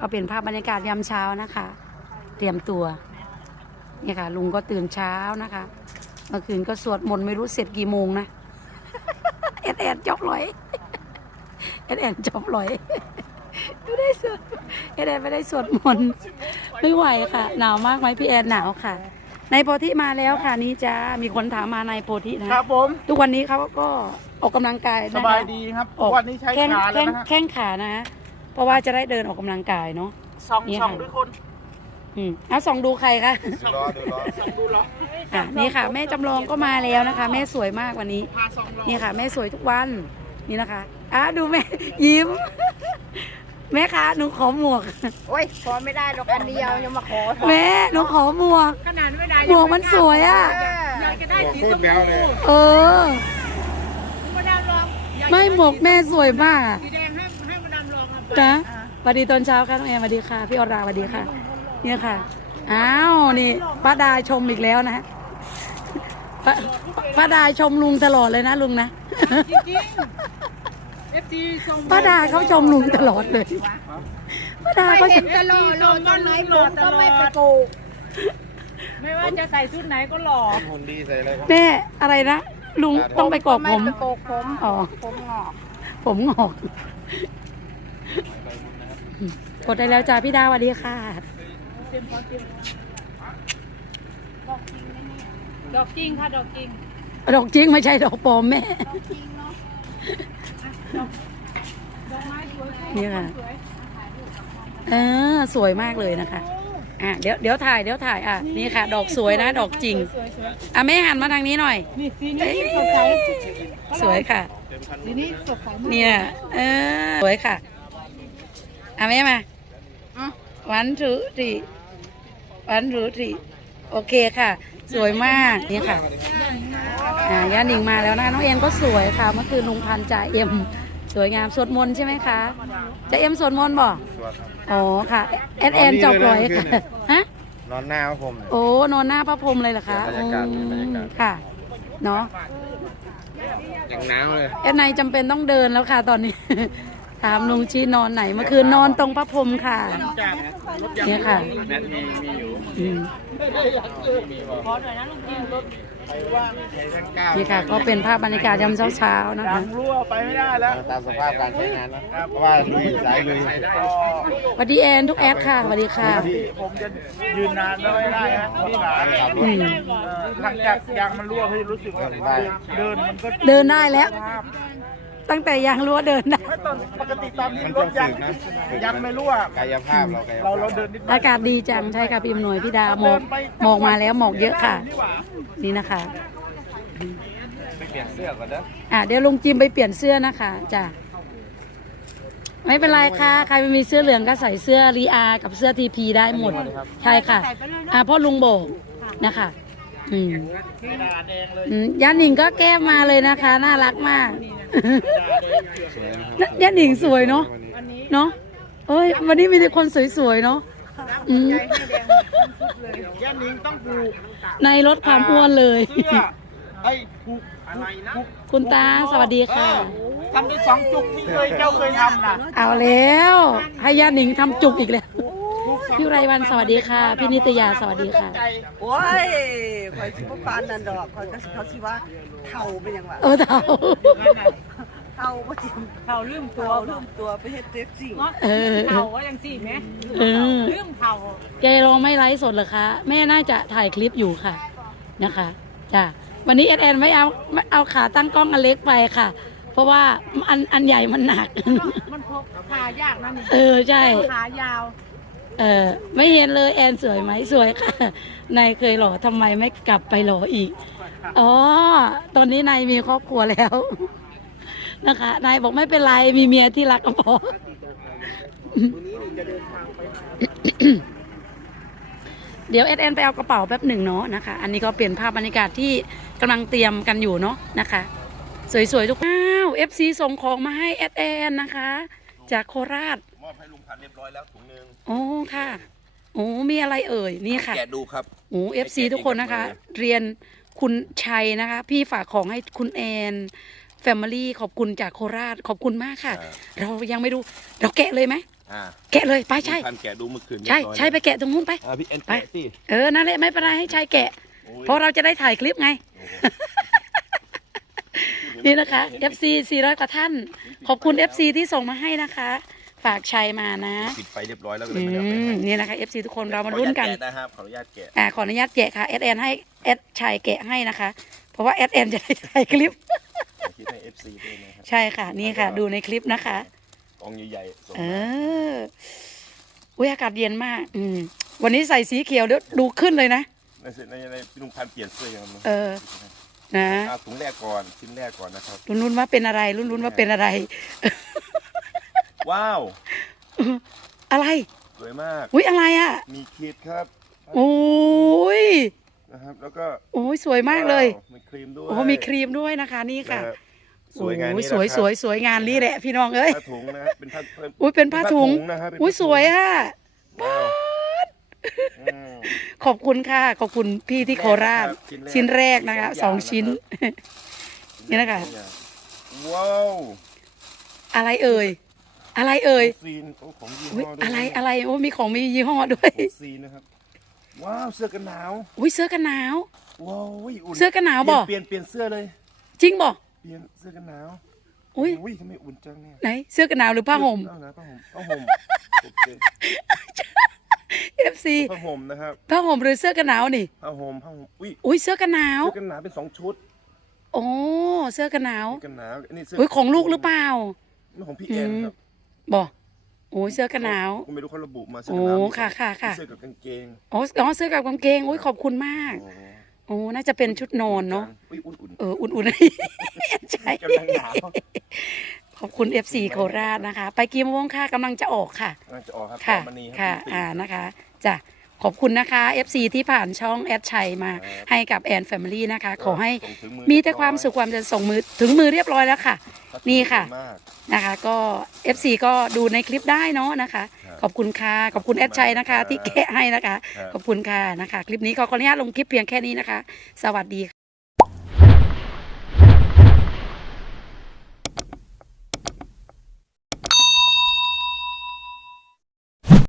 ก็เป็นภาพบรรยากาศยามเช้านะคะ เตรียมตัวเนี่ยค่ะ ลุงก็ตื่นเช้านะคะเมื่อคืนก็สวดมนต์ไม่รู้เสร็จกี่โมงนะแอดแอดจบลอยแอดแอดจบลอยไม่ได้สวดแอดแอดไม่ได้สวดมนต์ไม่ไหวค่ะ หนาวมากไหมพี่แอดหนาวค่ะนายโพธิมาแล้วค่ะนี่จ้ามีคนถามมานายโพธินะครับผม ทุกวันนี้เขาก็ออกกำลังกายสนะคะบายดีครับออกวันนี้ใช้แข้งขาแล้แข้วงนะฮะแข้งขานะ เพราะว่าจะได้เดินออกกำลังกายเนาะ สองนี่สองค่ะ ด้วยคนอืมเอาส่องดูใครคะดูล้อดูล้อดูเหรออะนี่ค่ะ แม่จำลองก็มาแล้วนะคะ แม่สวยมากวันนี้ พาสองโลนี่ค่ะ แม่สวยทุกวันนี่นะคะอะดูแม่ ยิ้ม แม่คะหนูขอหมวก โอ้ยขอไม่ได้หรอกอันเดียวยังมาขอแม่หนูขอหมวก ขนาดไม่ได้หมวกมันสวยอะ อยากจะได้สีโคชตรมแบ๊วพูเลยเออ มาดามลองอยากไม่หมวกแม่สวยมากอะสีแด นะสวัสดีตอนเช้าค่ะน้องแอมสวัสดีค่ะ พี่อราสวัสดีค่ะ เนี่ยค่ะ อ้าว นี่ป้าดาชมอีกแล้วนะป้าป้าดาชมลุงตลอดเลยนะลุงนะ จริงๆเอฟซีชมป้าดาเขาชมลุงตลอดเลย ป้าดาไม่เขาชเห็มนจะหล่อลงตอนไหนผมก็ไม่ไปโกกไม่ว่าจะใส่ชุดไหนก็หล่อคนดีใส่อะไรครับแม่อะไรนะ ลุงต้องไปกรอกไม่ผม ไปโกกผม อ๋อ ผมงอกผมงอก กดได้แล้วจ้าพี่ดาสวัสดีค่ะดอกจริงค่ะดอกจริงดอกจริงไม่ใช่ดอกปลอมแม่นี่ค่ะเออสวยมากเลยนะคะอะเดี๋ยวเดี๋ยวถ่ายเดี๋ยวถ่ายอะนี่ค่ะ ดอกสวยนะ ดอกจริงอะแม่หันมาทางนี้หน่อยนี่สีนี้สดใสสวยค่ะสีนี้สดใสมากเนี่ยเออสวยค่ะ อะแม่มาวันถือทีวันถือทีโอเคค่ะ สวยมากนี่ค่ะอ่าย่าหนิงมาแล้วนะคะน้องเอ็นก็สวยค่ะเมื่อคืนลุงพันธุ์จ่าเอ็มสวยงามสวดมนต์ใช่ไหมคะจ่าเอ็มสวดมนต์บ่สวัสดีอ๋อค่ะแอนแอนจบร้อยค่ะฮะนอนหน้าครับผมเนี่ยโอ้นอนหน้าพระพรหมเลยเหรอคะบรรยากาศบรรยากาศอืมค่ะเนาะยังหนาวเลยแอนนายจำเป็นต้องเดินแล้วค่ะตอนนี้ ถามลุงชี้นอนไหนเมื่อคืนนอนตรงพระพรหมค่ะจากรถยางเนี่ยค่ะ แมทมีมีอยู่อืมขอหน่อยนะลุงจิมรถไปว่างใช้ทั้งเก้านี่ค่ะ ก็เป็นภาพบรรยากาศยามเช้าๆนะยาคะงรั่วไปไม่ได้แล้วตามสภาพการใช้งานนะเพราะว่าลุยสายลุยก็สวัสดีแอนทุกแอดค่ะสวัสดีค่ะผมจะยืนนานไม่ได้ฮะที่ขาอืมเอ่อหลังจากยางมันรั่วเขาจะรู้สึกว่าเดินมันก็เดินได้แล้ว ตั้งแต่ยางรั้วเดินได้ไม่ตอนปกติตอนที่มันรต้องถยาฝึงกนะฝึกยางไม่รั่วกายภาพเรากายเราภาเราพเดินนิดหน่อยอากาศดีจังใช่ค่ะพี่อำนวยพี่ดาหมอกหมอกมาแล้วหมอกเยอะค่ะ นี่หว่านี่นะคะ ไปเปลี่ยนเสื้อก่อนนะอะเดี๋ยวลุงจิมไปเปลี่ยนเสื้อนะคะจ้ะไม่เป็นไรค่ะ ใครไม่มีเสื้อเหลืองก็ใส่เสื้อรีอากับเสื้อทีพีได้หมด ใช่ค่ะ อะเพ่อลุงโบกนะคะ อืมกระดาษแดงเลยอืมย่าหนิงก็แก้มาเลยนะคะ น่ารักมากสวยนะครับย่าหนิงสวยเนาะเนาะเอ้ย วันนี้มีแต่คนสวยๆเนาะอืมย่านิงต้องผูกในลดความอ้วนเลย เสื้อไอ้ผูกอะไรนะคุณตาสวัสดีค่ะ ทำได้สองจุกที่เคยเจ้าเคยทำน่ะเอาแล้วให้ย่าหนิงทำจุกอีกแล้ว พี่ไรวันสวัสดีค่ะ พี่นิตยาสวัสดีค่ะ โอ้ยคอยสิบปานนันดอกคอยก็สิเขาสิว่าเท่าเป็นยังวะเออเต่าเท่าบ่จริงเขาลืมตัวเท่าลืมตัวไปเฮ็ดเต็กซี่เนาะเออเข่าก็ยังสี่ไหมเออลืมเข่าแกลองไม่ไลฟ์สดเหรอคะ แม่น่าจะถ่ายคลิปอยู่ค่ะนะคะจ้ะวันนี้แอนแอนไม่เอาไม่เอาขาตั้งกล้องอันเล็กไปค่ะ เพราะว่าอันอันใหญ่มันหนัก มันพกขายากนะนี่เออใช่ขายาว เออไม่เห็นเลยแอนสวยไหมสวยค่ะ นายเคยหล่อทำไมไม่กลับไปหล่ออีก อ๋อ ตอนนี้นายมีครอบครัวแล้ว นะคะ นายบอกไม่เป็นไร มีเมียที่รักก็พอเดี๋ยวเอแอนไปเอากระเป๋าแป๊บหนึ่งเนาะนะคะ อันนี้ก็เปลี่ยนภาพบรรยากาศที่กำลังเตรียมกันอยู่เนาะนะคะ สวยๆทุกอ้าวเอฟซีส่งของมาให้แอดแอนนะคะ จากโคราช ลุงพันเรียบร้อยแล้วถุงนึงโอ้ค่ะโอ้มีอะไรเอ่ยนี่ค่ะแกะดูครับโอ้เอฟซีทุกคนนะคะ เรียนคุณชัยนะคะ พี่ฝากของให้คุณแอนแฟมิลี่ขอบคุณจากโคราชขอบคุณมากค่ะครับเรายังไม่ดูเราแกะเลยไหมอ่าแกะเลยไปใช่พันแกะดูเมื่อคืนใช่เรียบร้อยใช่ไปแกะตรงนู้นไปอ่าพี่แอนไปแกะสิเออนั่นแหละไม่เป็นไรให้ชายแกะโอ้ยเพราะเราจะได้ถ่ายคลิปไงนี่นะคะ FC 400 กว่าท่าน ขอบคุณ FC ที่ส่งมาให้นะคะ ฝากชัยมานะปิดไฟเรียบร้อยแล้วก็เลอืยไม่ได้เอาไปมให้นี่นะคะ FC ทุกคนเรามาลุ้นกันขออญาตแะนะครับขออนุญาตแกะอ่าขออนุญาตแกะค่ะแอดแอนให้แอดชัยแกะให้นะคะ เพราะว่าแอดแอนจะได้ถ่ายคลิป คิดให้ FC ด้วยนะครับใช่ค่ะ นี่ค่ะ ดูในคลิปนะคะ กองใหญ่ๆส่งเอมาออุ้ยอากาศเย็นมาก อืม วันนี้ใส่สีเขียวเดี๋ยวดูขึ้นเลยนะ ในในในพี่ลุงพันธุ์เปลี่ยนเสื้อยังไงเออ นะอ่าถุงแรกก่อนชิ้นแรกก่อนนะครับ ลุ้นๆว่าเป็นอะไรลุ้นๆว่าเป็นอะไร ว้าว อะไร สวยมาก อุ้ยอะไรอะ มีคิดครับโอ้ยนะครับ แล้วก็โอ้ยสวยมากเลย ว้าวมีครีมด้วยโอ้มีครีมด้วยนะคะ นี่ค่ะนฮสวยงานโอ้นี้สวยนะครับสวยสวยงานนี้แหละพี่น้องเอ้ย ผ้าถุงนะฮะเป็นผ้าอุ้ยเป็นผ้าถุง นะครับเป็นผ้าถุงอุ้ยสวยอะ ว้าวอืม ขอบคุณค่ะ ขอบคุณพี่ที่โคราช ชิ้ชิ้นนแรแรกกนะคะนะครับสองชิ้นนี่นะคะ ว้าว อะไรเอ่ย อะไรเอ่ยซีนโอ้ของยี่อุ้ยห้อด้วยอะไรอะไรโอ้มีของมียี่ห้อด้วยของซีนนะครับว้าวเสื้อกันหนาวอุ้ยเสื้อกันหนาวว้าวอุ่นเสื้อกันหนาวบ่เปลี่ยนเปลี่ยนเสื้อเลย จริงบ่เปลี่ยนเสื้อกันหนาวอุ้ยอุ้ยทำไมอุ่นจังเนี่ยไหนเสื้อกันหนาวหรือผ้าห่มเอานะผ้าห่มผ้าห่มโอเค FC ผ้าห่มนะครับผ้าห่มหรือเสื้อกันหนาวนี่ผ้าห่มผ้าห่มอุ้ยอุ้ยเสื้อกันหนาวเสื้อกันหนาวเป็นสองชุดโอ้เสื้อกันหนาวเสื้อกันหนาวอันนี้เสื้อุ้ยของลูกหรือเปล่านี่ของพี่แอนครับ บ่โอ้ยเสื้อกันหนาวผมไม่รู้เขาระบุมาเสื้อโอ้กันหนาวมีสองค่ะค่ะค่ะมีเสื้อกับกางเกงอ๋ออ๋อเสื้อกับกางเกงอุ้ยขอบคุณมาก โอ้โอ้น่าจะเป็นชุดนอนเนาะอุ้ยอุ่นเอออุ่นๆ ใช่ๆกำลังหนาวขอบคุณ FC โคราชนะคะ ไปกี่โมงค่ะกำลังจะออกค่ะ กำลังจะออกครับค่ะตามณีรับค่ะตีอ่า นะคะจ้ะ ขอบคุณนะคะ FC ที่ผ่านช่องแอดชัยมาครับให้กับแอนแฟมิลี่นะคะ ขอให้ส่งถึงอมีแต่ความสุขความเจริญส่งมือถึงมือเรียบร้อยแล้วค่ะ นี่ค่ะมากนะคะก็ FC ก็ดูในคลิปได้เนาะนะคะครับขอบคุณค่ะ ขอบคุณแอดชัยนะคะ ที่แกะให้นะคะครับขอบคุณค่ะนะคะ คลิปนี้ก็ขออนุญาตลงคลิปเพียงแค่นี้นะคะ สวัสดีค่ะ